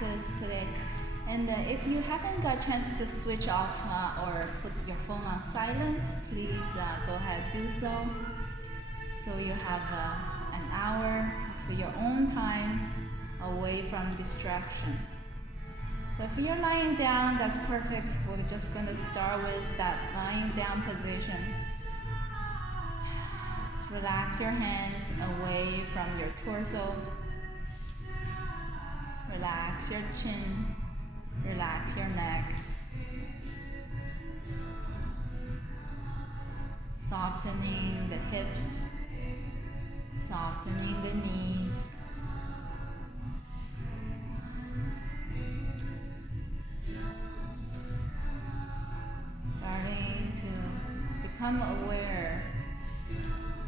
practice today. And if you haven't got a chance to switch off or put your phone on silent, please go ahead do so. So you have an hour for your own time away from distraction. So if you're lying down, that's perfect. We're just going to start with that lying down position. Just relax your hands away from your torso. Relax your chin. Relax your neck. Softening the hips. Softening the knees. Starting to become aware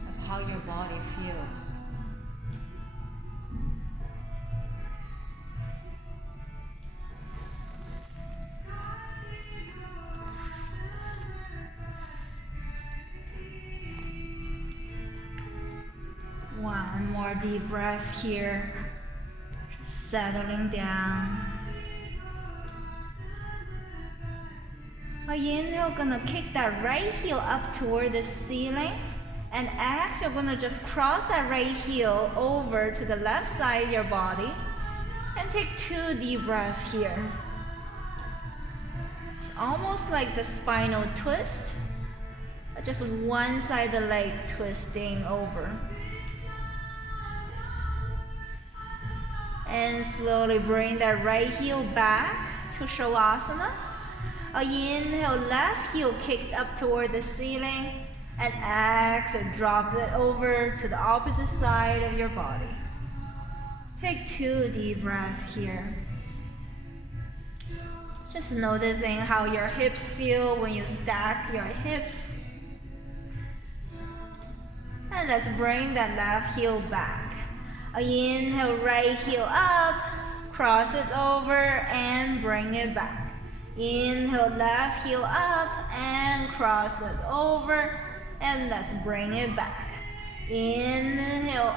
of how your body feels. One more deep breath here, settling down. Inhale, gonna kick that right heel up toward the ceiling, and exhale, gonna just cross that right heel over to the left side of your body, and take 2 deep breaths here. It's almost like the spinal twist, just one side of the leg twisting over. And slowly bring that right heel back to Shavasana. Inhale, left heel kicked up toward the ceiling, and exhale, drop it over to the opposite side of your body. Take 2 deep breaths here. Just noticing how your hips feel when you stack your hips. And let's bring that left heel back. Inhale, right heel up, cross it over and bring it back. Inhale, left heel up and cross it over, and let's bring it back. Inhale,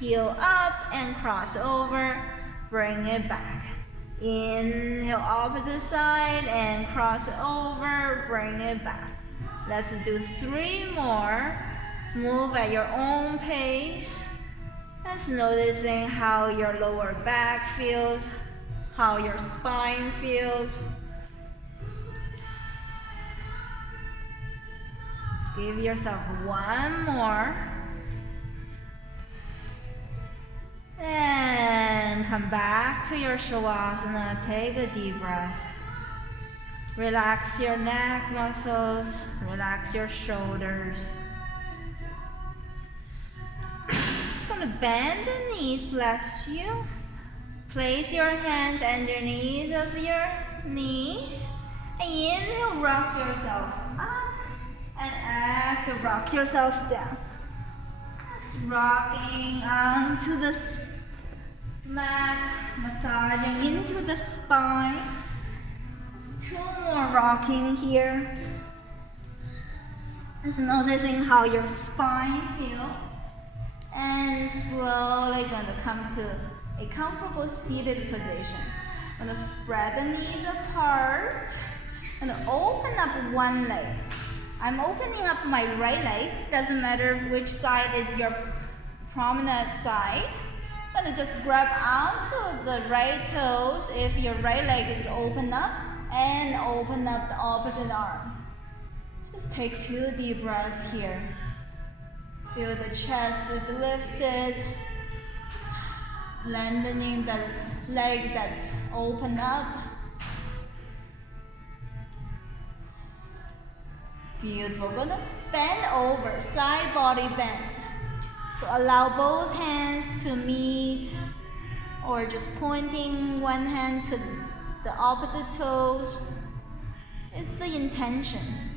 heel up and cross over, bring it back. Inhale, opposite side and cross it over, bring it back. Let's do 3 more. Move at your own pace. Just noticing how your lower back feels, how your spine feels. Just give yourself 1 more. And come back to your Shavasana. Take a deep breath. Relax your neck muscles. Relax your shoulders. Gonna bend the knees, bless you. Place your hands underneath of your knees. And inhale, rock yourself up. And exhale, rock yourself down. Just rocking onto the mat, massaging into the spine. Just 2 more rocking here. Just noticing how your spine feels. And slowly gonna come to a comfortable seated position. Gonna spread the knees apart. Gonna open up one leg. I'm opening up my right leg. Doesn't matter which side is your prominent side. Gonna just grab onto the right toes if your right leg is open up, and open up the opposite arm. Just take 2 deep breaths here. Feel the chest is lifted, lengthening the leg that's open up. Beautiful. Gonna bend over, side body bend. So allow both hands to meet, or just pointing one hand to the opposite toes. It's the intention.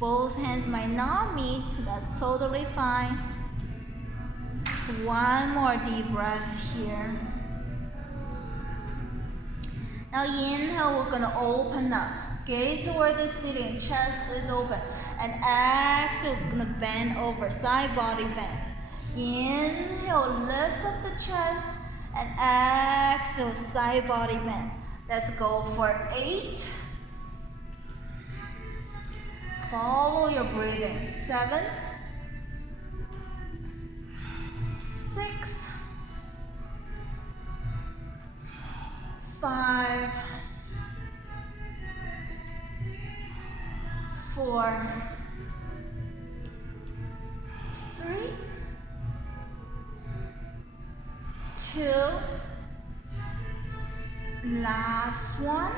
Both hands might not meet, that's totally fine. Just 1 more deep breath here. Now inhale, we're gonna open up. Gaze toward the ceiling, chest is open. And exhale, we're gonna bend over, side body bend. Inhale, lift up the chest. and exhale, side body bend. Let's go for 8. Follow your breathing. 7, 6, 5, 4, 3, 2, last one.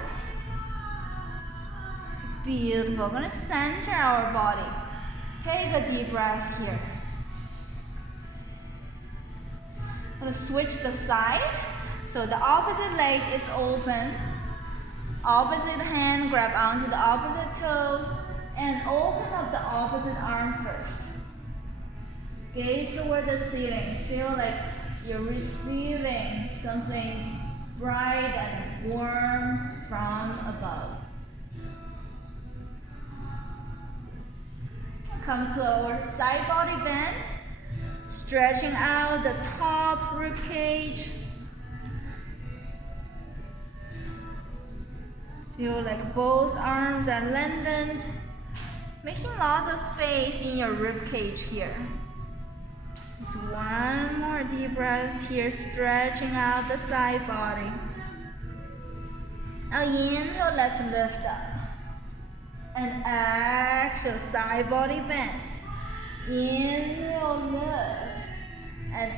Beautiful. We're going to center our body. Take a deep breath here. I'm going to switch the side. So the opposite leg is open. Opposite hand grab onto the opposite toes and open up the opposite arm first. Gaze toward the ceiling. Feel like you're receiving something bright and warm from above. Come to our side body bend, stretching out the top rib cage. Feel like both arms are lengthened, making lots of space in your rib cage here. Just one more deep breath here, stretching out the side body. Now inhale, let's lift up. And exhale, side body bend. Inhale, lift. And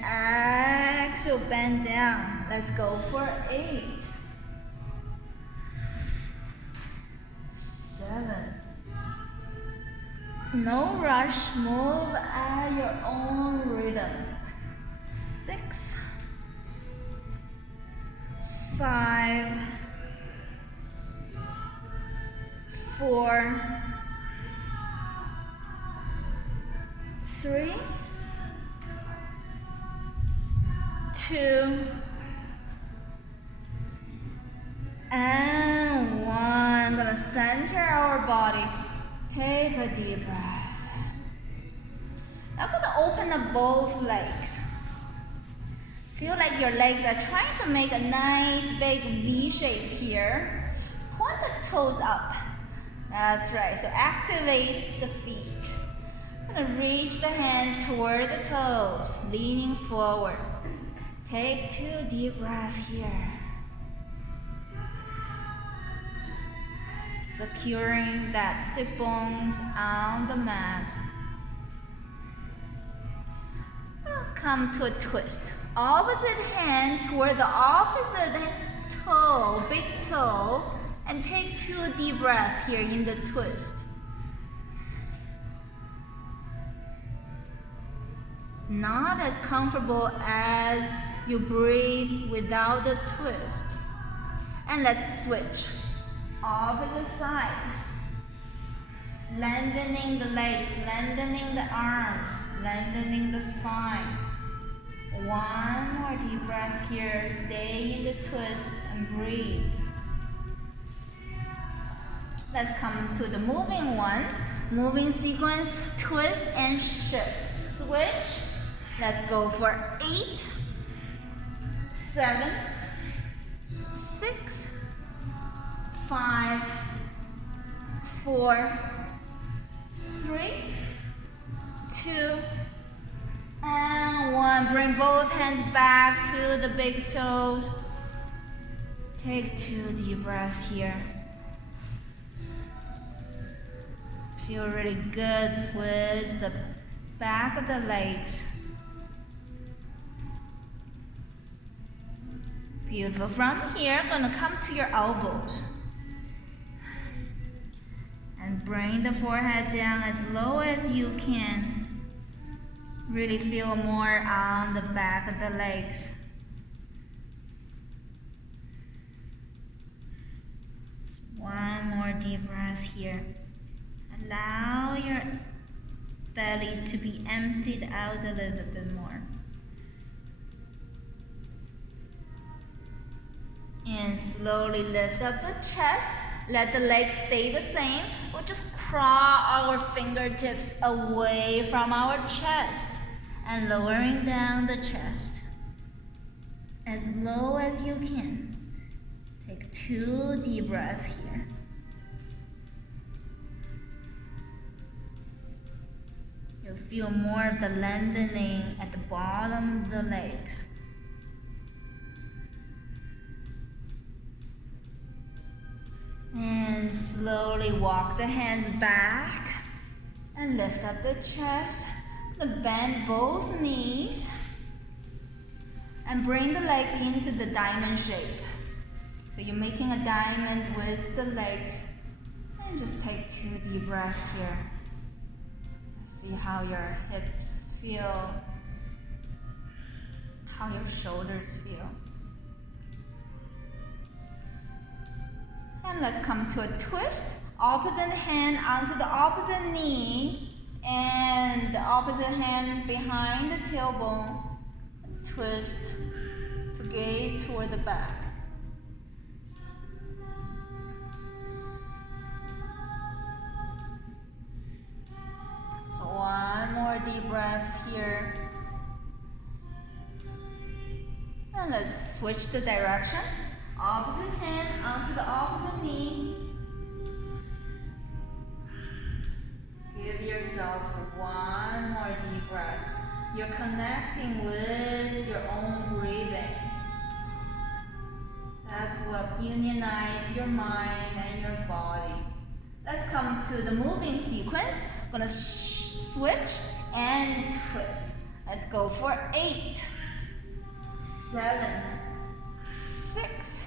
exhale, bend down. Let's go for 8, 7. No rush, move at your own rhythm. 6, 5, 4, 3, 2, and 1. Gonna center our body. Take a deep breath. Now I'm gonna open up both legs. Feel like your legs are trying to make a nice big V shape here. Point the toes up. That's right, so activate the feet. I'm gonna reach the hands toward the toes, leaning forward. Take 2 deep breaths here. Securing that sit bones on the mat. Come to a twist. Opposite hand toward the opposite toe, big toe, and take 2 deep breaths here in the twist. It's not as comfortable as you breathe without the twist. And let's switch. Opposite side. Lengthening the legs, lengthening the arms, lengthening the spine. 1 more deep breath here. Stay in the twist and breathe. Let's come to the moving one. Moving sequence, twist and shift. Switch. Let's go for 8, 7, 6, 5, 4, 3, 2, and 1. Bring both hands back to the big toes. Take 2 deep breaths here. Feel really good with the back of the legs. Beautiful. From here, I'm gonna come to your elbows. And bring the forehead down as low as you can. Really feel more on the back of the legs. One more deep breath here. Allow your belly to be emptied out a little bit more. And slowly lift up the chest. Let the legs stay the same. We'll just crawl our fingertips away from our chest and lowering down the chest. as low as you can. Take 2 deep breaths here. You'll feel more of the lengthening at the bottom of the legs. And slowly walk the hands back and lift up the chest. Bend both knees and bring the legs into the diamond shape. So you're making a diamond with the legs. And just take 2 deep breaths here. See how your hips feel, how your shoulders feel. And let's come to a twist. Opposite hand onto the opposite knee and the opposite hand behind the tailbone. Twist to gaze toward the back. So one more deep breath here. And let's switch the direction. Opposite hand onto the opposite knee. Give yourself one more deep breath. You're connecting with your own breathing. That's what unites your mind and your body. Let's come to the moving sequence. I'm gonna switch and twist. Let's go for 8, 7, 6,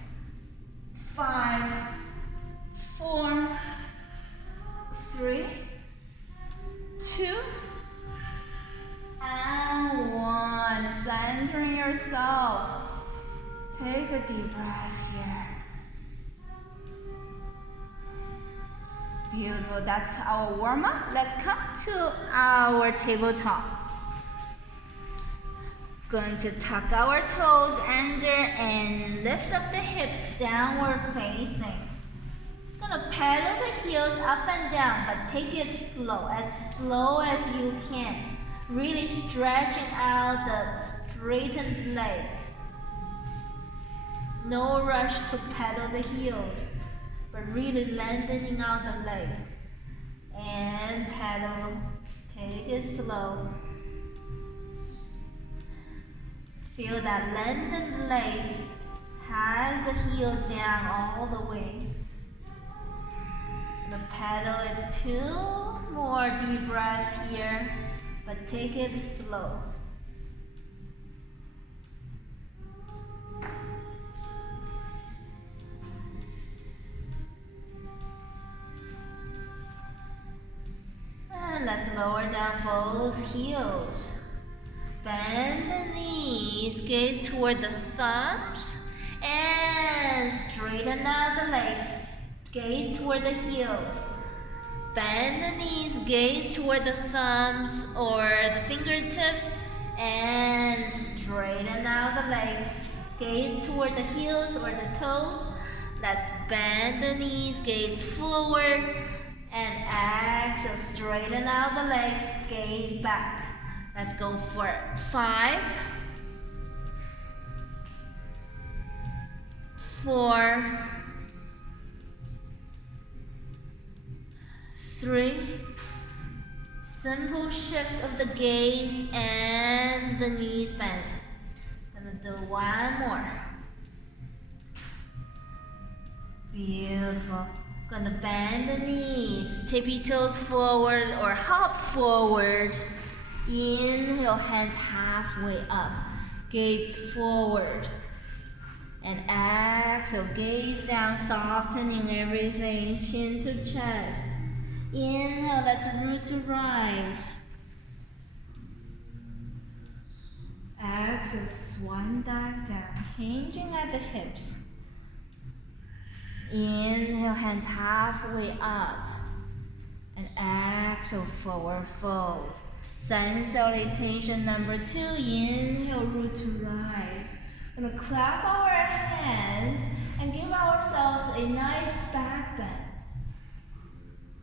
5, 4, 3, 2, and 1. Centering yourself. Take a deep breath here. Beautiful. That's our warm-up. Let's come to our tabletop. Going to tuck our toes under and lift up the hips, downward facing. Gonna pedal the heels up and down, but take it slow as you can. Really stretching out the straightened leg. No rush to pedal the heels, but really lengthening out the leg. And pedal, take it slow. Feel that lengthened leg has the heel down all the way. The pedal it 2 more deep breaths here, but take it slow. And let's lower down both heels. Bend the knees, gaze toward the thumbs, and straighten out the legs. Gaze toward the heels. Bend the knees, gaze toward the thumbs or the fingertips, and straighten out the legs. Gaze toward the heels or the toes. Let's bend the knees, gaze forward, and exhale, straighten out the legs, gaze back. Let's go for 5, 4, 3. Simple shift of the gaze and the knees bend. Gonna do 1 more. Beautiful. Gonna bend the knees, tippy toes forward or hop forward. Inhale, hands halfway up. Gaze forward. And exhale, gaze down, softening everything, chin to chest. Inhale, let's root to rise. Exhale, swan dive down, hinging at the hips. Inhale, hands halfway up. And exhale, forward fold. Sun salutation number 2. Inhale, root to rise. We're gonna clap our hands and give ourselves a nice back bend.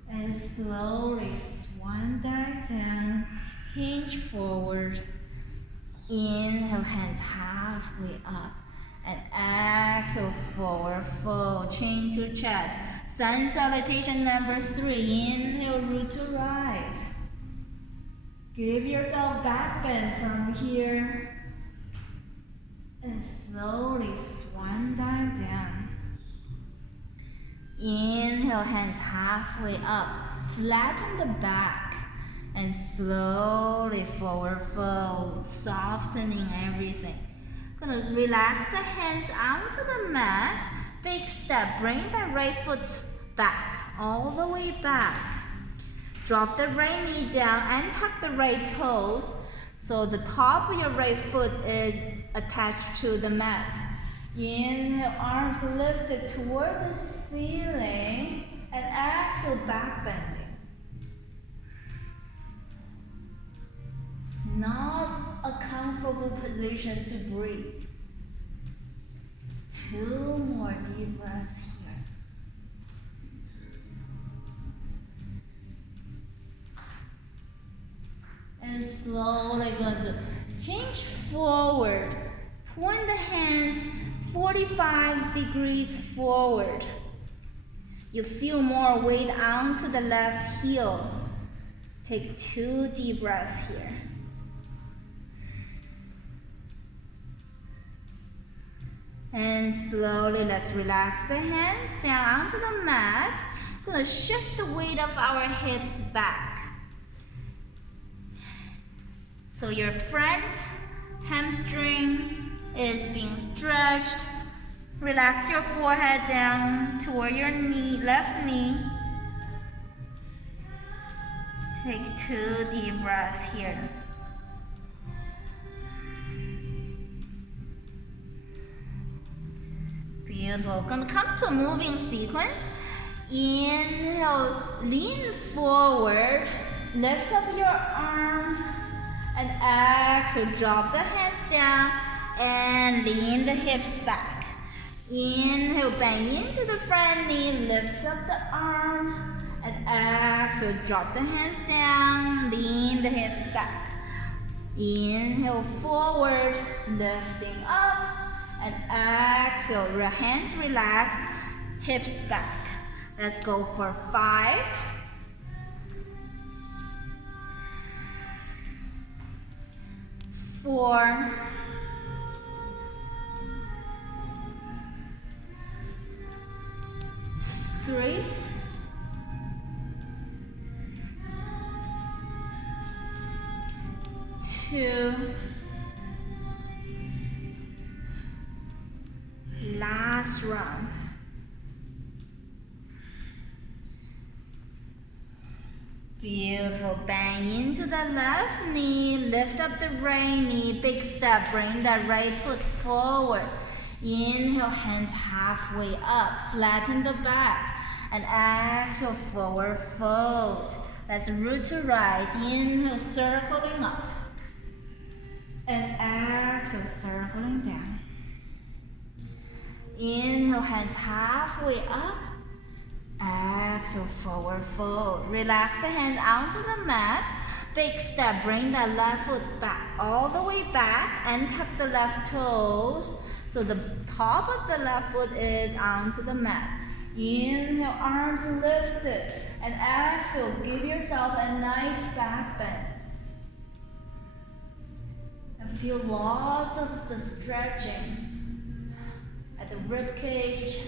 And slowly swan dive down, hinge forward. Inhale, hands halfway up. and exhale, forward fold, chin to chest. Sun salutation number 3, inhale, root to rise. Give yourself back bend from here. And slowly swan dive down. Inhale, hands halfway up. Flatten the back. And slowly forward fold, softening everything. Gonna relax the hands onto the mat. Big step, bring the right foot back, all the way back. Drop the right knee down and tuck the right toes. So the top of your right foot is attached to the mat. Inhale, arms lifted toward the ceiling, and exhale, back bending. Not a comfortable position to breathe. Just 2 more deep breaths here. And slowly going to hinge forward. Point the hands 45 degrees forward. You feel more weight onto the left heel. Take 2 deep breaths here. And slowly let's relax the hands down onto the mat. We're going to shift the weight of our hips back. So your front hamstring is being stretched. Relax your forehead down toward your knee, left knee. Take 2 deep breaths here. Beautiful. Gonna come to a moving sequence. Inhale, lean forward, lift up your arms, and exhale, drop the hands down and lean the hips back. Inhale, bend into the front knee, lift up the arms, and exhale, drop the hands down, lean the hips back. Inhale, forward, lifting up, and exhale, hands relaxed, hips back. Let's go for 5, 4, 3, 2, last round. Beautiful. Bend into the left knee, lift up the right knee, big step, bring that right foot forward. Inhale, hands halfway up, flatten the back, and exhale, forward fold. Let's root to rise. Inhale, circling up, and exhale, circling down. Inhale, hands halfway up, exhale, forward fold. Relax the hands onto the mat. Big step, bring that left foot back, all the way back, and tuck the left toes. So the top of the left foot is onto the mat. Inhale, arms lifted, and exhale, give yourself a nice back bend. And feel lots of the stretching at the rib cage.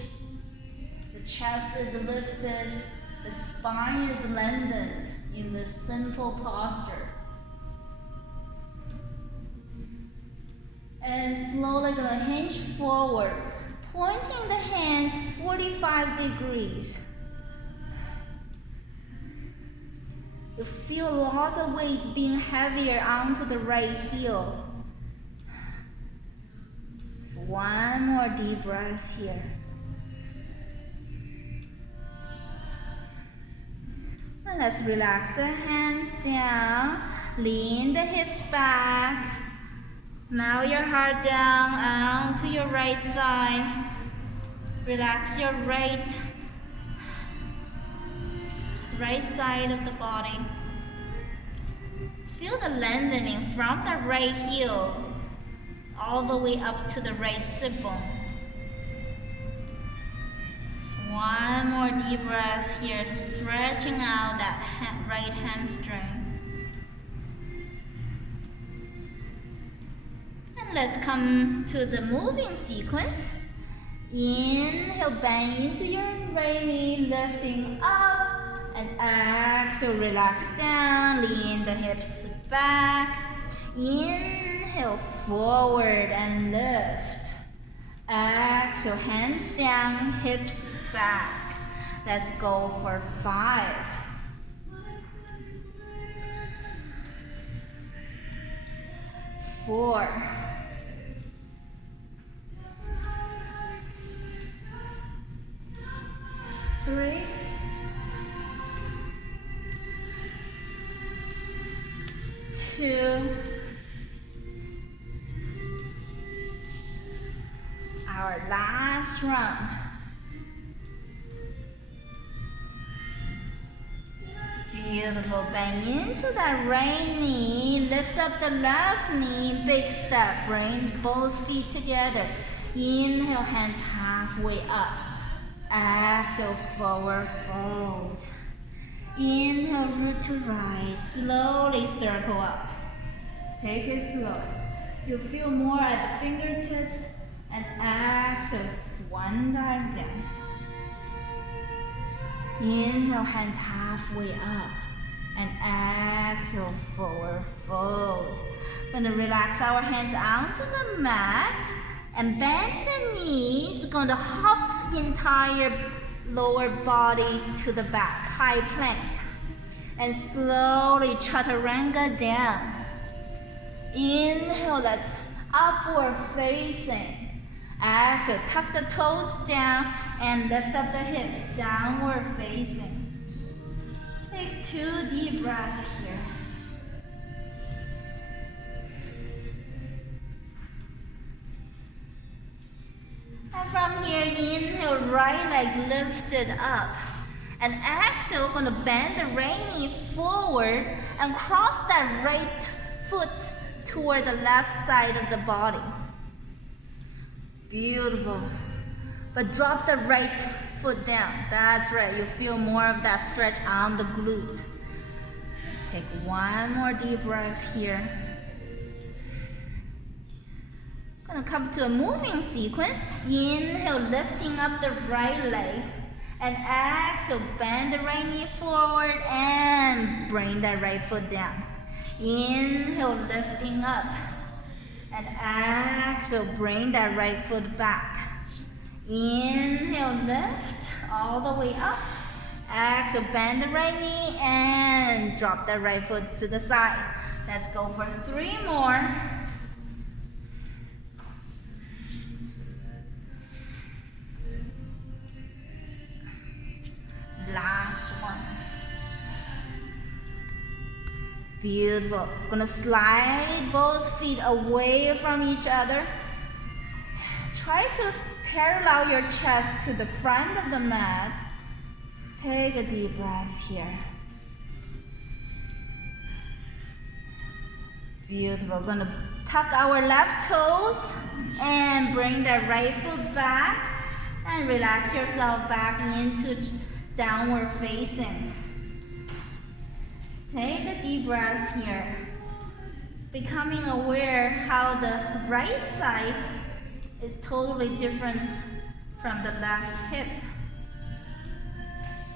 The chest is lifted, the spine is lengthened in this simple posture. And slowly gonna hinge forward, pointing the hands 45 degrees. You feel a lot of weight being heavier onto the right heel. So 1 more deep breath here. And let's relax the hands down, lean the hips back. Now your heart down onto your right thigh. Relax your right side of the body. Feel the lengthening from the right heel all the way up to the right sit bone. deep breath here, stretching out that right hamstring. And let's come to the moving sequence. Inhale, bend into your right knee, lifting up. And exhale, relax down, lean the hips back. Inhale, forward and lift. Exhale, hands down, hips back. Let's go for 5. 4. 3. 2. Our last round. Beautiful. Bend into that right knee. Lift up the left knee. Big step. Bring both feet together. Inhale, hands halfway up. Exhale, forward fold. Inhale, root to rise. Slowly circle up. Take it slow. You feel more at the fingertips. And exhale, swan dive down. Inhale, hands halfway up. And exhale, forward fold. We're going to relax our hands onto the mat. And bend the knees. Going to hop entire lower body to the back. High plank. And slowly chaturanga down. Inhale, let's upward facing. Exhale, tuck the toes down and lift up the hips, downward facing. Take 2 deep breaths here. And from here, inhale, right leg lifted up. And exhale, we're going to bend the right knee forward and cross that right foot toward the left side of the body. Beautiful. But drop the right foot down. That's right. You feel more of that stretch on the glute. Take 1 more deep breath here. Gonna come to a moving sequence. Inhale, lifting up the right leg. And exhale, bend the right knee forward and bring that right foot down. Inhale, lifting up. And exhale, bring that right foot back. Inhale, lift all the way up. Exhale, bend the right knee and drop that right foot to the side. Let's go for 3 more. Last one. Beautiful. Gonna slide both feet away from each other. Try to parallel your chest to the front of the mat. Take a deep breath here. Beautiful. Gonna tuck our left toes and bring that right foot back and relax yourself back into downward facing. Take a deep breath here. Becoming aware how the right side is totally different from the left hip.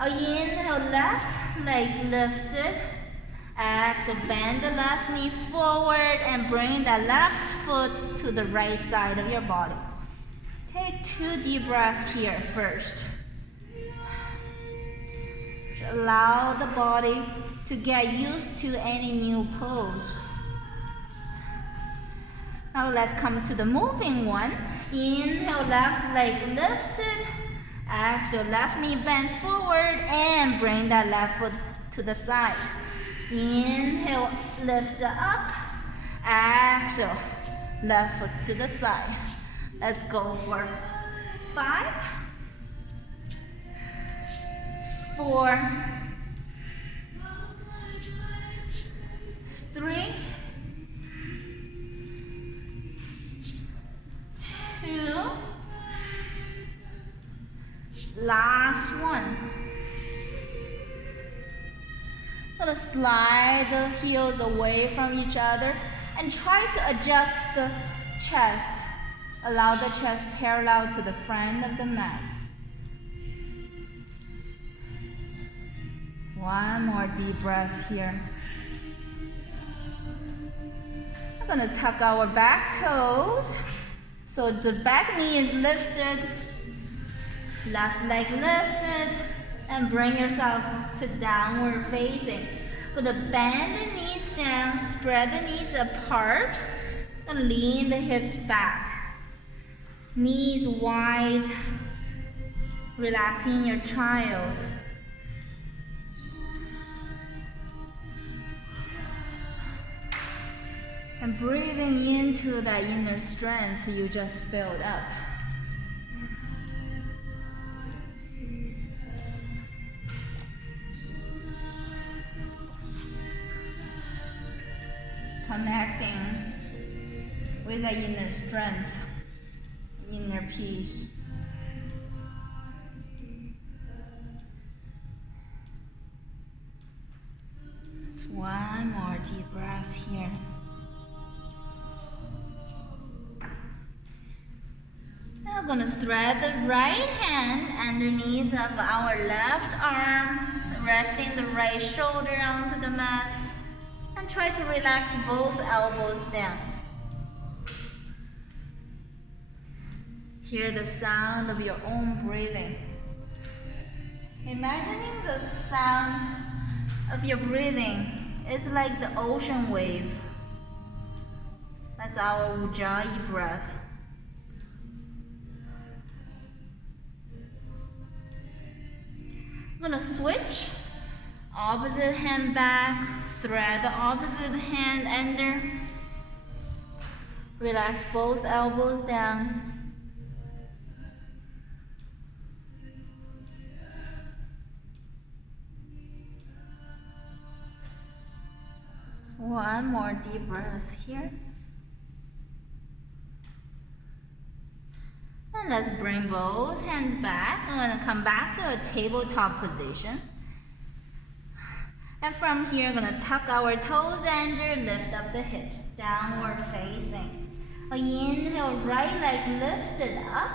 Inhale, left leg lifted. Exhale, bend the left knee forward and bring the left foot to the right side of your body. Take 2 deep breaths here first. Allow the body to get used to any new pose. Now let's come to the moving one. Inhale, left leg lifted. Exhale, left knee bent forward and bring that left foot to the side. Inhale, lift up. Exhale, left foot to the side. Let's go for 5, 4, 3, 2, last one. Gonna slide the heels away from each other and try to adjust the chest. Allow the chest parallel to the front of the mat. One more deep breath here. We're gonna tuck our back toes. So the back knee is lifted, left leg lifted, and bring yourself to downward facing. Gonna bend the knees down, spread the knees apart, and lean the hips back. Knees wide, relaxing your child. And breathing into that inner strength you just built up. Connecting with that inner strength, inner peace. Just one more deep breath here. Now we're going to thread the right hand underneath of our left arm, resting the right shoulder onto the mat, and try to relax both elbows down. Hear the sound of your own breathing. Imagining the sound of your breathing is like the ocean wave. That's our Ujjayi breath. I'm gonna switch, opposite hand back, thread the opposite hand under, relax both elbows down. One more deep breath here. And let's bring both hands back. I'm going to come back to a tabletop position. And from here, I'm going to tuck our toes under, lift up the hips, downward facing. Inhale, right leg lifted up.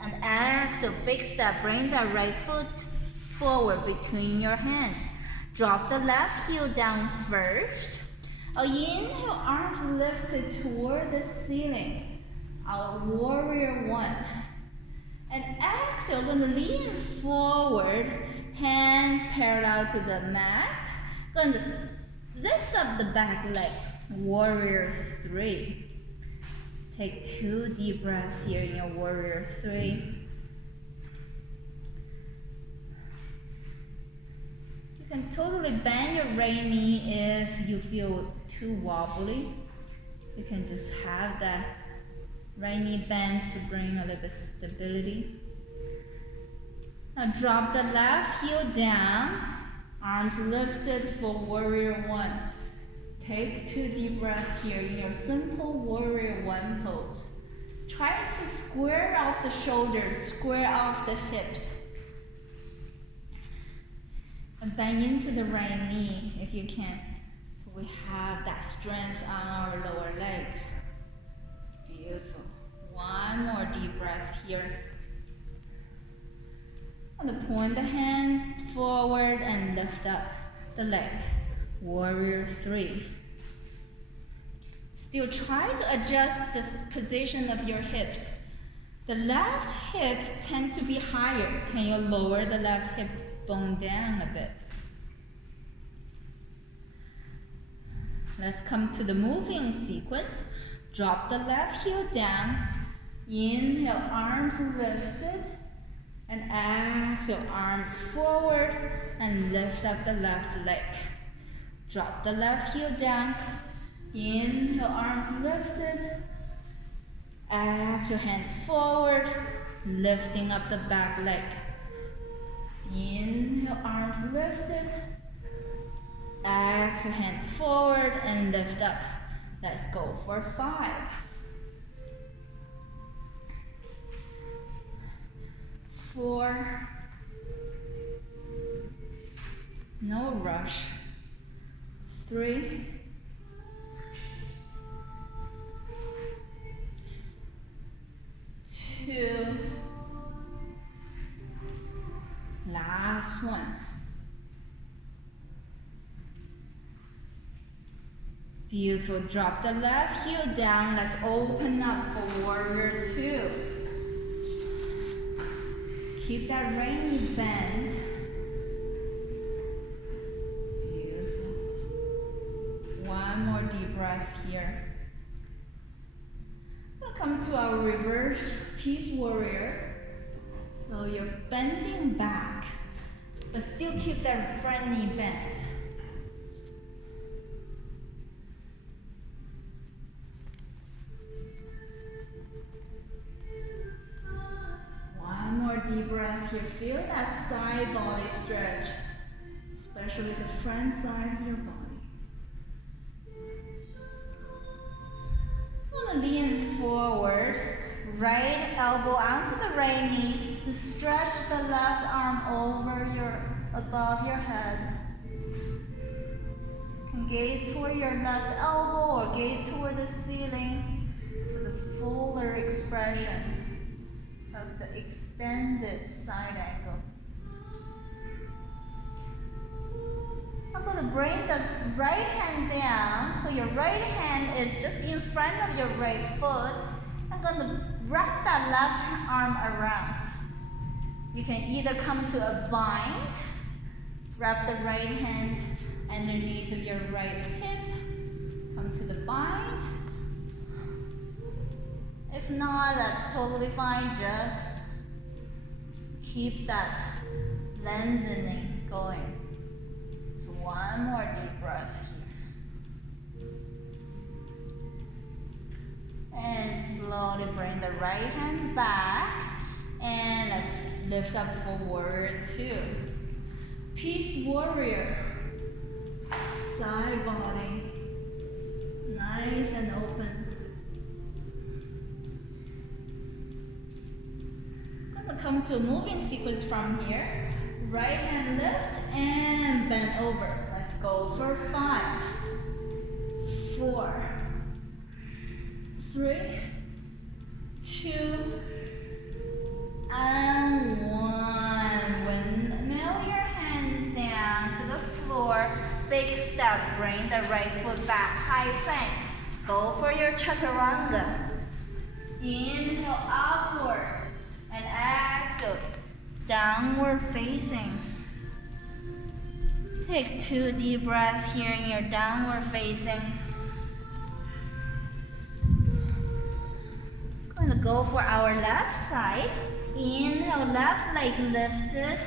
And exhale, big step. Bring that right foot forward between your hands. Drop the left heel down first. Inhale, arms lifted toward the ceiling. Our warrior one. And exhale, going to lean forward, hands parallel to the mat. Going to lift up the back leg, warrior three. Take 2 deep breaths here in your warrior three. You can totally bend your right knee if you feel too wobbly. You can just have that right knee bend to bring a little bit stability. Now drop the left heel down, arms lifted for warrior one. Take 2 deep breaths here in your simple warrior one pose. Try to square off the shoulders, square off the hips. And bend into the right knee if you can. So we have that strength on our lower legs. Beautiful. One more deep breath here. And point the hands forward and lift up the leg. Warrior three. Still try to adjust the position of your hips. The left hip tends to be higher. Can you lower the left hip bone down a bit? Let's come to the moving sequence. Drop the left heel down. Inhale, arms lifted. And exhale, arms forward and lift up the left leg. Drop the left heel down. Inhale, arms lifted. Exhale, hands forward, lifting up the back leg. Inhale, arms lifted. Exhale, hands forward and lift up. Let's go for 5. 4. No rush. 3, 2, last one. Beautiful. Drop the left heel down. Let's open up for warrior 2. Keep that rainy bend. Beautiful. One more deep breath here. We'll come to our reverse peace warrior. So you're bending back, but still keep that front knee bent. One more deep breath here. Feel that side body stretch, especially the front side of your body. Want to lean forward, right elbow onto the right knee. Stretch the left arm above your head. You can gaze toward your left elbow or gaze toward the ceiling for the fuller expression of the extended side angle. I'm going to bring the right hand down, so your right hand is just in front of your right foot. I'm going to wrap that left arm around. You can either come to a bind, wrap the right hand underneath of your right hip, come to the bind. If not, that's totally fine. Just keep that lengthening going. So one more deep breath here. And slowly bring the right hand back. And let's lift up for warrior 2. Peace warrior. Side body. Nice and open. Come to a moving sequence from here. Right hand lift and bend over. Let's go for 5, 4, 3, 2, and 1. Windmill your hands down to the floor. Big step. Bring the right foot back. High plank. Go for your chaturanga. Inhale upward. And exhale, downward facing. Take 2 deep breaths here in your downward facing. Going to go for our left side. Inhale, left leg lifted.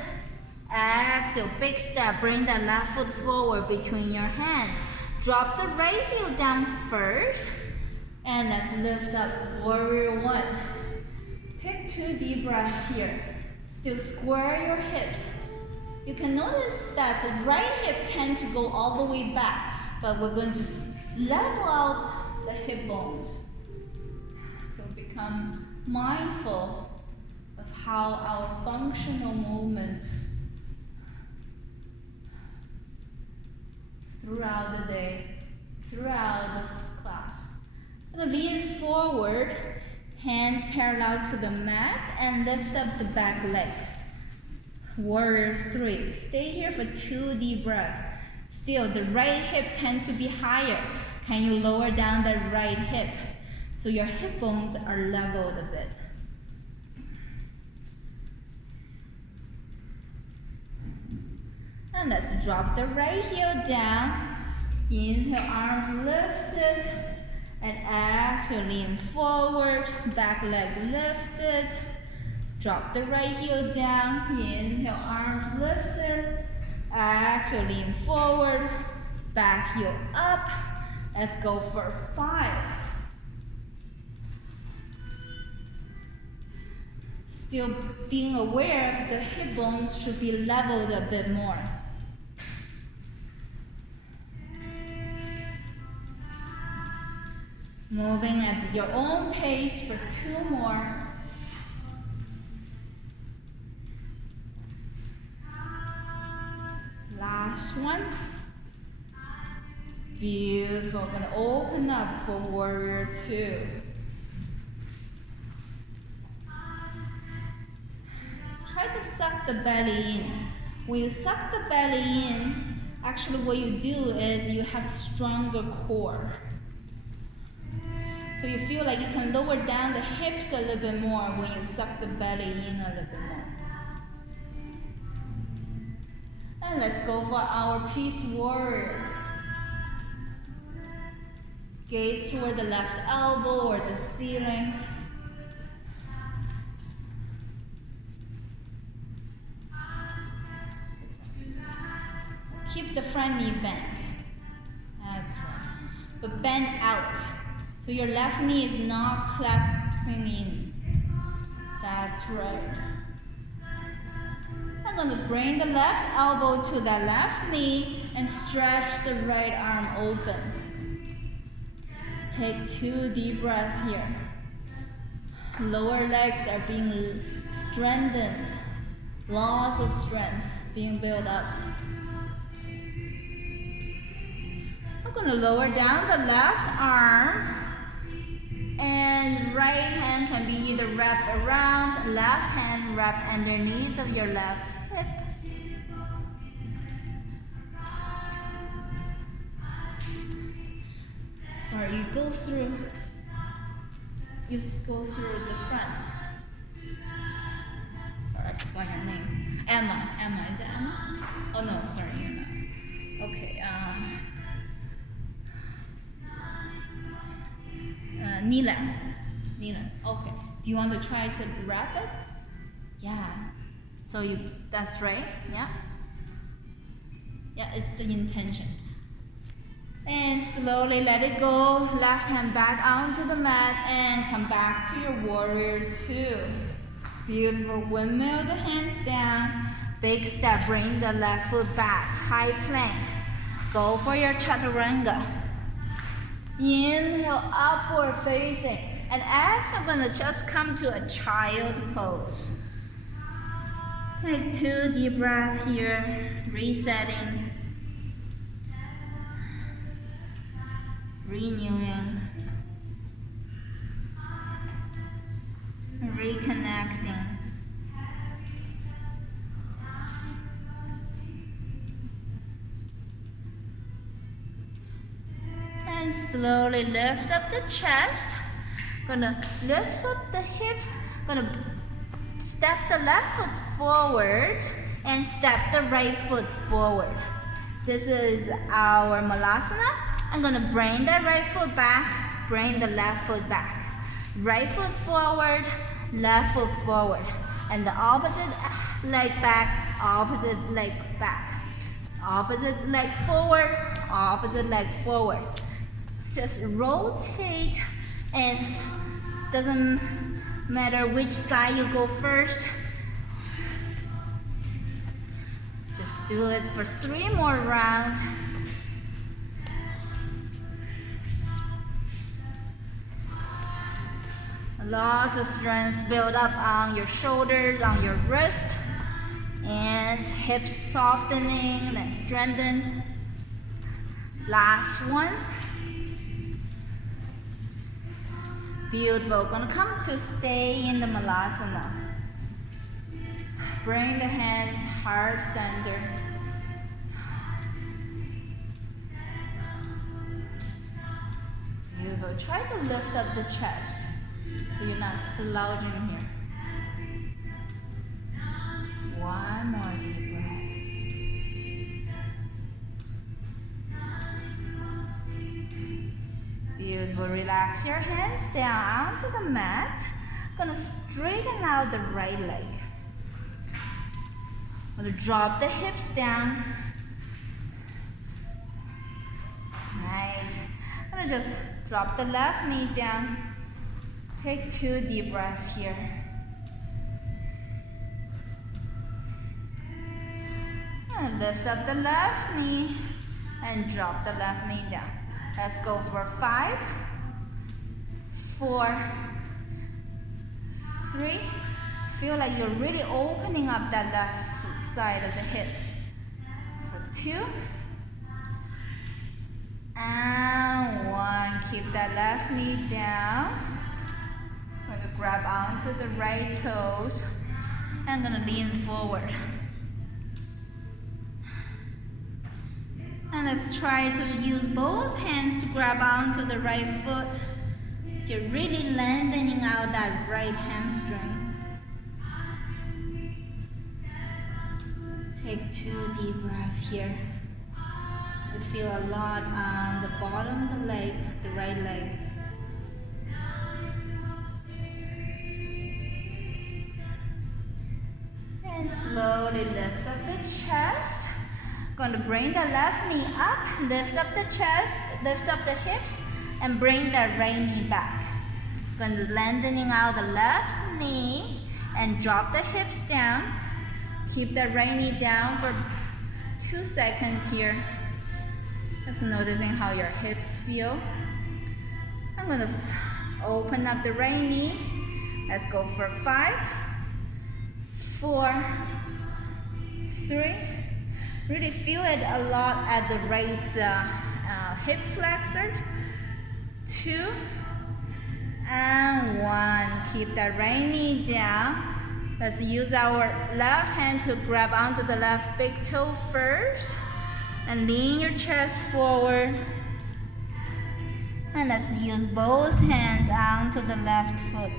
Exhale, big step. Bring the left foot forward between your hands. Drop the right heel down first. And let's lift up warrior 1. Take 2 deep breaths here. Still square your hips. You can notice that the right hip tends to go all the way back, but we're going to level out the hip bones. So become mindful of how our functional movements throughout the day, throughout this class. I'm going to lean forward. Hands parallel to the mat and lift up the back leg. Warrior 3. Stay here for 2 deep breaths. Still, the right hip tends to be higher. Can you lower down the right hip so your hip bones are leveled a bit? And let's drop the right heel down. Inhale, arms lifted. And exhale, lean forward, back leg lifted. Drop the right heel down. Inhale, arms lifted. Exhale, lean forward, back heel up. Let's go for 5. Still being aware of the hip bones should be leveled a bit more. Moving at your own pace for 2 more. Last one. Beautiful. Gonna open up for warrior two. Try to suck the belly in. When you suck the belly in, actually what you do is you have a stronger core. So you feel like you can lower down the hips a little bit more when you suck the belly in a little bit more. And let's go for our peace warrior. Gaze toward the left elbow or the ceiling. Keep the front knee bent. That's right. But bend out. So your left knee is not collapsing in. That's right. I'm going to bring the left elbow to the left knee and stretch the right arm open. Take 2 deep breaths here. Lower legs are being strengthened. Lots of strength being built up. I'm going to lower down the left arm, and right hand can be either wrapped around, left hand wrapped underneath of your left hip. Sorry, you go through the front. Sorry, I forgot your name. Emma, is it Emma? Oh no, sorry, you're not. Okay, Nilan, okay. Do you want to try to wrap it? Yeah. So that's right, yeah? Yeah, it's the intention. And slowly let it go. Left hand back onto the mat and come back to your warrior two. Beautiful. Windmill the hands down. Big step, bring the left foot back. High plank. Go for your chaturanga. Inhale, upward facing. And exhale, I'm gonna just come to a child pose. Take 2 deep breaths here, resetting, renewing, reconnecting. And slowly lift up the chest. Gonna lift up the hips. Gonna step the left foot forward and step the right foot forward. This is our Malasana. I'm gonna bring the right foot back, bring the left foot back. Right foot forward, left foot forward. And the opposite leg back, opposite leg back. Opposite leg forward, opposite leg forward. Just rotate, and doesn't matter which side you go first. Just do it for 3 more rounds. Lots of strength build up on your shoulders, on your wrist, and hips softening and strengthened. Last one. Beautiful. Gonna come to stay in the Malasana. Bring the hands heart center. Beautiful. Try to lift up the chest so you're not slouching here. Just 1 more deep breath. Beautiful. Relax your hands down onto the mat. Gonna straighten out the right leg. Gonna drop the hips down. Nice. Gonna just drop the left knee down. Take 2 deep breaths here. And lift up the left knee and drop the left knee down. Let's go for 5, 4, 3. Feel like you're really opening up that left side of the hips. For 2, And one. Keep that left knee down. I'm going to grab onto the right toes. I'm going to lean forward. And let's try to use both hands to grab onto the right foot. You're really lengthening out that right hamstring. Take 2 deep breaths here. You feel a lot on the bottom of the leg, the right leg. And slowly lift up the chest. Going to bring the left knee up, lift up the chest, lift up the hips, and bring the right knee back. Going to lengthening out the left knee and drop the hips down. Keep the right knee down for 2 seconds here. Just noticing how your hips feel. I'm going to open up the right knee. Let's go for 5, 4, 3. Really feel it a lot at the right hip flexor. 2 and 1. Keep that right knee down. Let's use our left hand to grab onto the left big toe first. And lean your chest forward. And let's use both hands onto the left foot.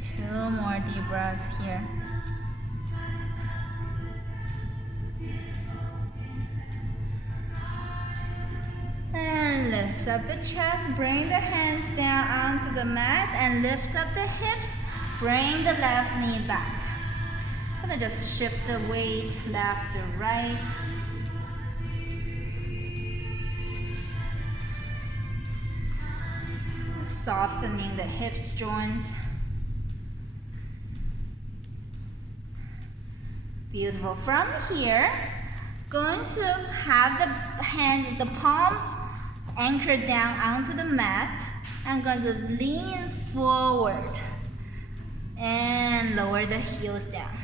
Two more deep breaths here. And lift up the chest, bring the hands down onto the mat and lift up the hips. Bring the left knee back. I'm gonna just shift the weight left to right. Softening the hips joints. Beautiful. From here, going to have the hands, the palms anchored down onto the mat. I'm going to lean forward and lower the heels down.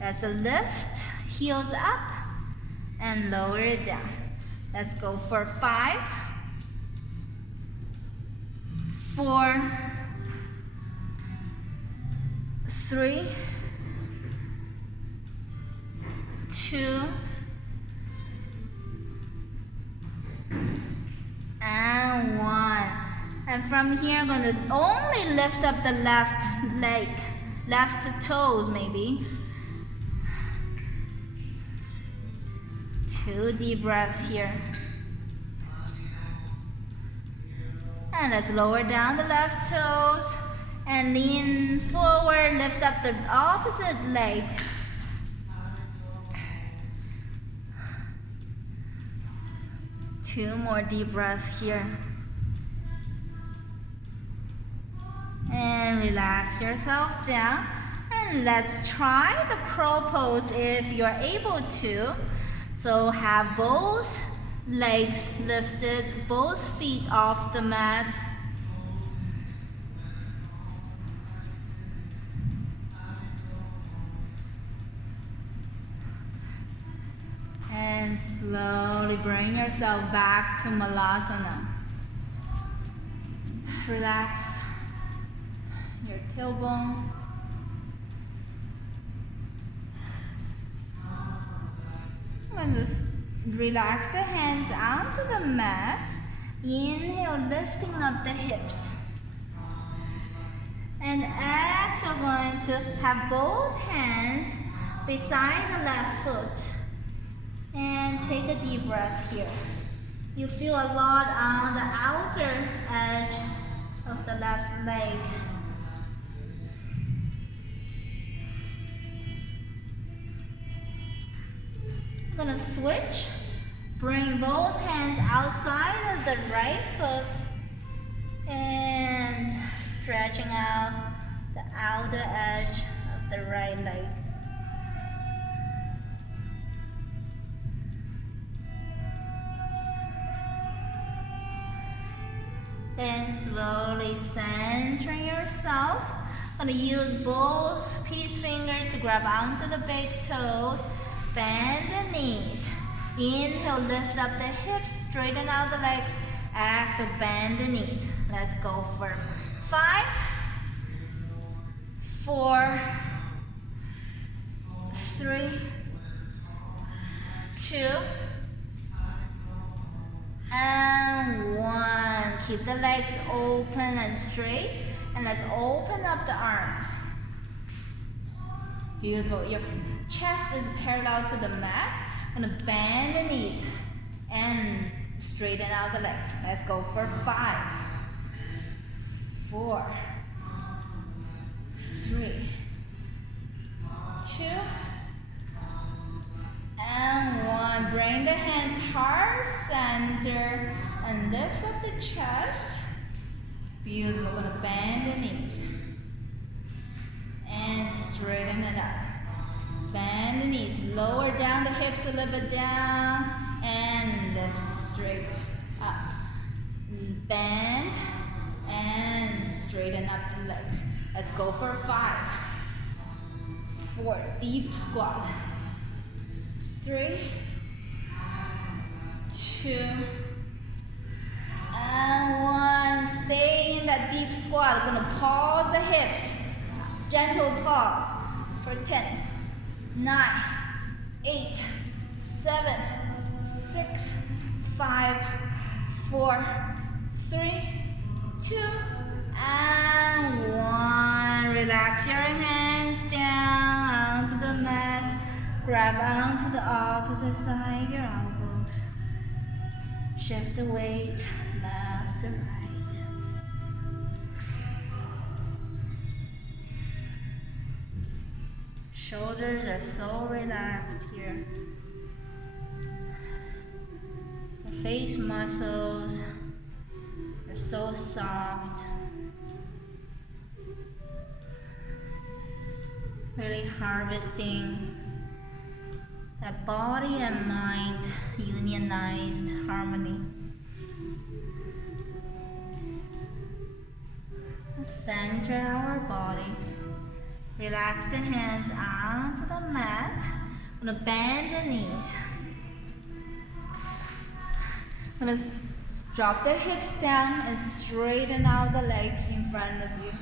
That's a lift, heels up, and lower it down. Let's go for 5, 4, 3, 2, and 1. And from here, I'm going to only lift up the left leg, left toes maybe. 2 deep breaths here. And let's lower down the left toes and lean forward, lift up the opposite leg. Two more deep breaths here. And relax yourself down. And let's try the crow pose if you're able to. So have both legs lifted, both feet off the mat. And slowly bring yourself back to Malasana. Relax your tailbone. And just relax the hands onto the mat. Inhale, lifting up the hips. And exhale, going to have both hands beside the left foot. And take a deep breath here. You feel a lot on the outer edge of the left leg. I'm gonna switch. Bring both hands outside of the right foot and stretching out the outer edge of the right leg. Then slowly centering yourself. Gonna use both peace fingers to grab onto the big toes. Bend the knees. Inhale, lift up the hips, straighten out the legs. Exhale, bend the knees. Let's go for 5, 4, 3, 2, and 1. Keep the legs open and straight. And let's open up the arms. Beautiful. Your chest is parallel to the mat. I'm gonna bend the knees and straighten out the legs. Let's go for 5, 4, 3, 2, and 1. Bring the hands heart center and lift up the chest. Beautiful. We're gonna bend the knees and straighten it up. Bend the knees, lower down the hips a little bit down, and lift straight up. Bend and straighten up the legs. Let's go for 5, 4, deep squat. 3, 2, and 1. Stay in that deep squat. We're gonna pause the hips. Gentle pause for 10, 9, 8, 7, 6, 5, 4, 3, 2, and 1. Relax your hands down onto the mat. Grab onto the opposite side, your elbows. Shift the weight left to right. Shoulders are so relaxed here. The face muscles are so soft. Really harvesting that body and mind unionized harmony. Center our body. Relax the hands onto the mat. I'm gonna bend the knees. I'm gonna drop the hips down and straighten out the legs in front of you.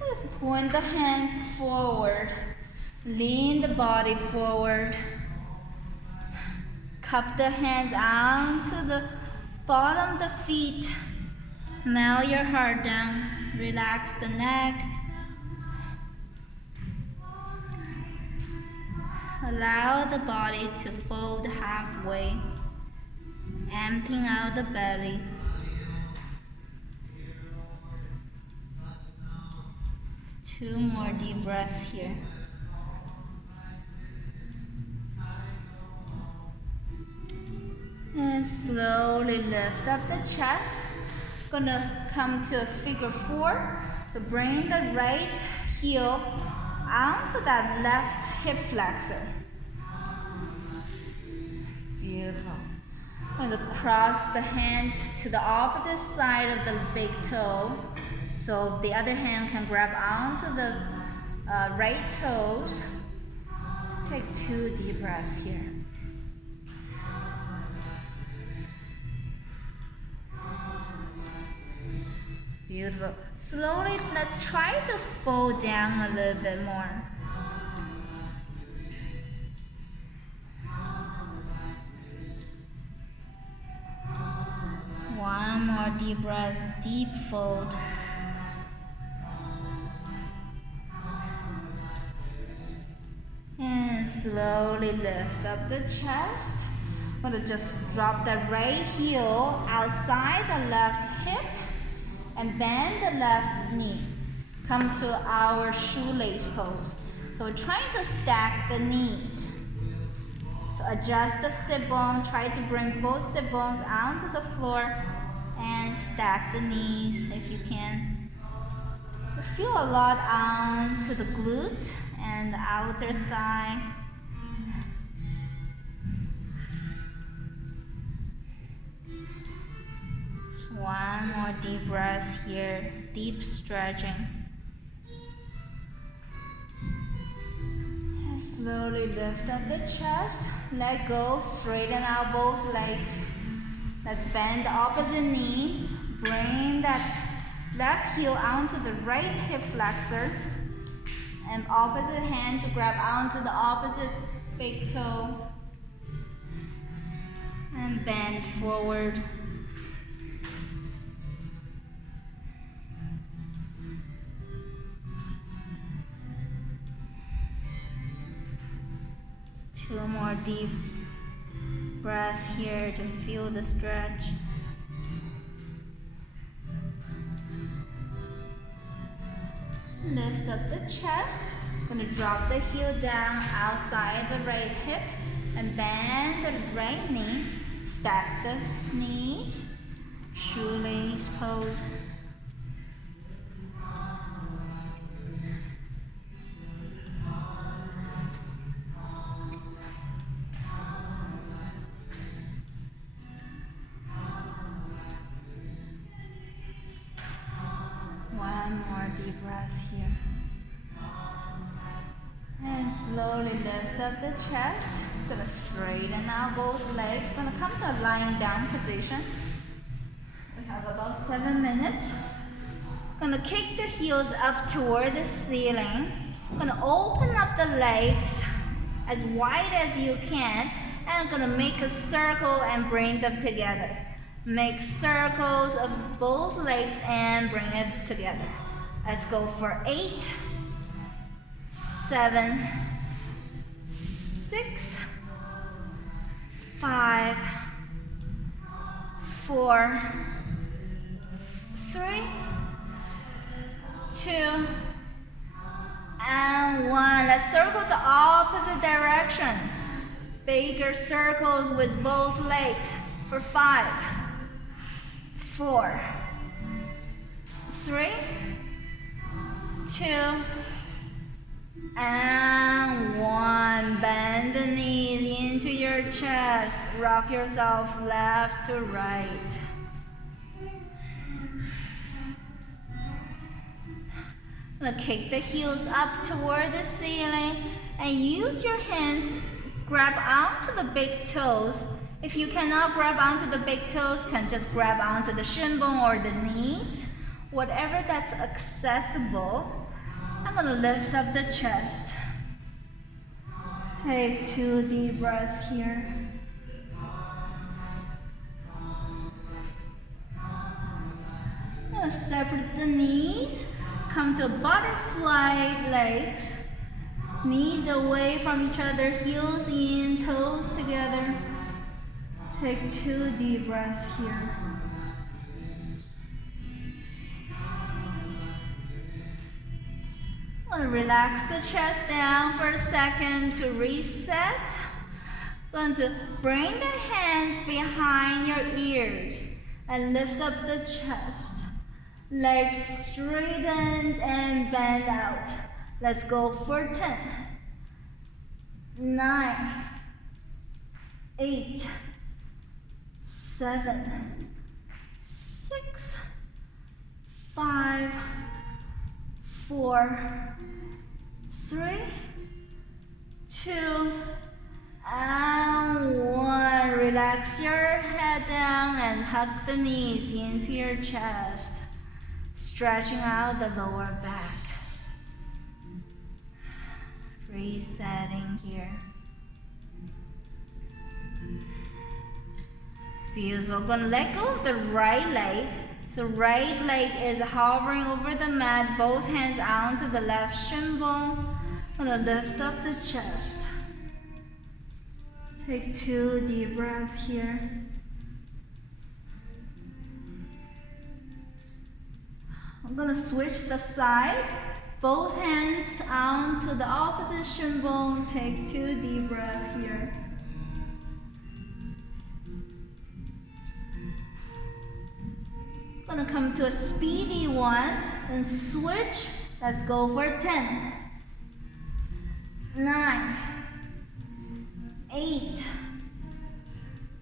Let's point the hands forward. Lean the body forward. Cup the hands onto the bottom of the feet. Melt your heart down. Relax the neck. Allow the body to fold halfway, emptying out the belly. Two more deep breaths here. And slowly lift up the chest. Gonna come to a figure 4. So bring the right heel onto that left hip flexor. Beautiful. I'm going to cross the hand to the opposite side of the big toe. So the other hand can grab onto the right toes. Let's take 2 deep breaths here. Beautiful. Slowly, let's try to fold down a little bit more. One more deep breath, deep fold. And slowly lift up the chest. I'm going to just drop the right heel outside the left hip and bend the left knee. Come to our shoelace pose. So we're trying to stack the knees. So adjust the sit bone, try to bring both sit bones onto the floor and stack the knees if you can. We feel a lot onto the glutes and the outer thigh. One more deep breath here, deep stretching. Slowly lift up the chest, let go, straighten out both legs. Let's bend the opposite knee, bring that left heel onto the right hip flexor, and opposite hand to grab onto the opposite big toe, and bend forward. Two more deep breaths here to feel the stretch. Lift up the chest. Gonna drop the heel down outside the right hip and bend the right knee. Stack the knees. Shoelace pose. One more deep breath here. And slowly lift up the chest. Gonna straighten out both legs. Gonna come to a lying down position. We have about 7 minutes. Gonna kick the heels up toward the ceiling. Gonna open up the legs as wide as you can. And gonna make a circle and bring them together. Make circles of both legs and bring it together. Let's go for 8, 7, 6, 5, 4, 3, 2, and 1. Let's circle the opposite direction. Bigger circles with both legs for 5, 4, 3, 2, and 1. Bend the knees into your chest. Rock yourself left to right. Now kick the heels up toward the ceiling and use your hands. Grab onto the big toes. If you cannot grab onto the big toes, can just grab onto the shin bone or the knees. Whatever that's accessible. I'm gonna lift up the chest. Take 2 deep breaths here. Now separate the knees. Come to butterfly legs. Knees away from each other, heels in, toes together. Take 2 deep breaths here. I'm going to relax the chest down for a second to reset. Going to bring the hands behind your ears and lift up the chest. Legs straightened and bend out. Let's go for 10, 9, 8, 7, 6, 5, 4, 3, 2, and 1. Relax your head down and hug the knees into your chest, stretching out the lower back. Resetting here. Beautiful. We're going to let go of the right leg. So right leg is hovering over the mat, both hands onto the left shin bone. I'm going to lift up the chest. Take 2 deep breaths here. I'm going to switch the side. Both hands onto the opposite shin bone. Take 2 deep breaths here. Gonna come to a speedy one and switch. Let's go for 10, 9, 8,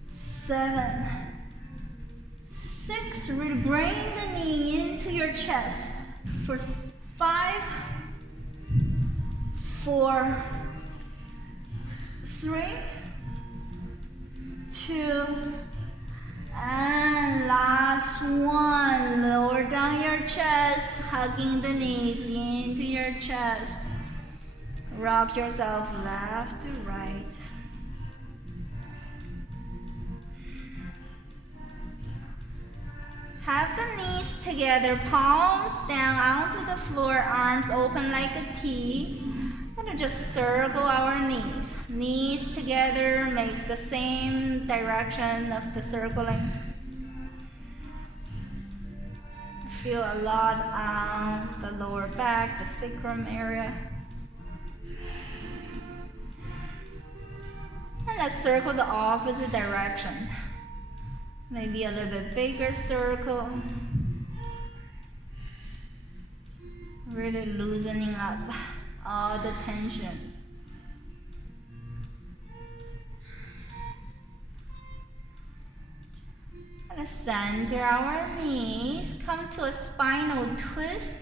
7, 6. Really bring the knee into your chest for 5, 4, 3, 2, and last one. Lower down your chest, hugging the knees into your chest. Rock yourself left to right. Have the knees together, palms down onto the floor, arms open like a T. And just circle our knees. Knees together, make the same direction of the circling. Feel a lot on the lower back, the sacrum area. And let's circle the opposite direction. Maybe a little bit bigger circle. Really loosening up all the tensions. And center our knees. Come to a spinal twist.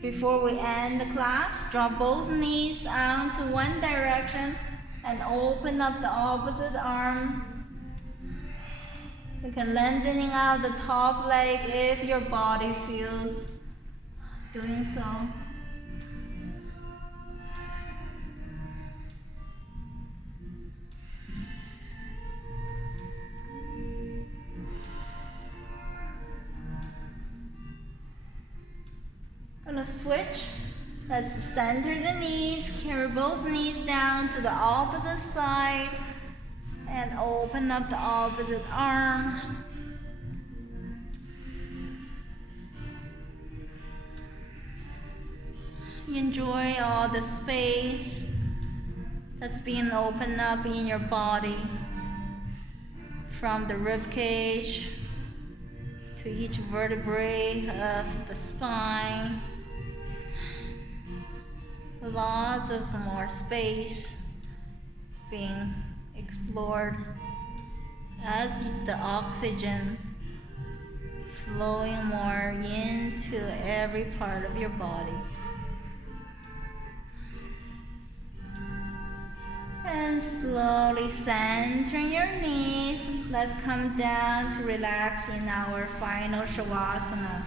Before we end the class, drop both knees onto one direction and open up the opposite arm. You can lengthening out the top leg if your body feels doing so. Gonna switch. Let's center the knees, carry both knees down to the opposite side and open up the opposite arm. Enjoy all the space that's being opened up in your body, from the rib cage to each vertebrae of the spine. Lots of more space being explored as the oxygen flowing more into every part of your body. And slowly center your knees. Let's come down to relax in our final Shavasana.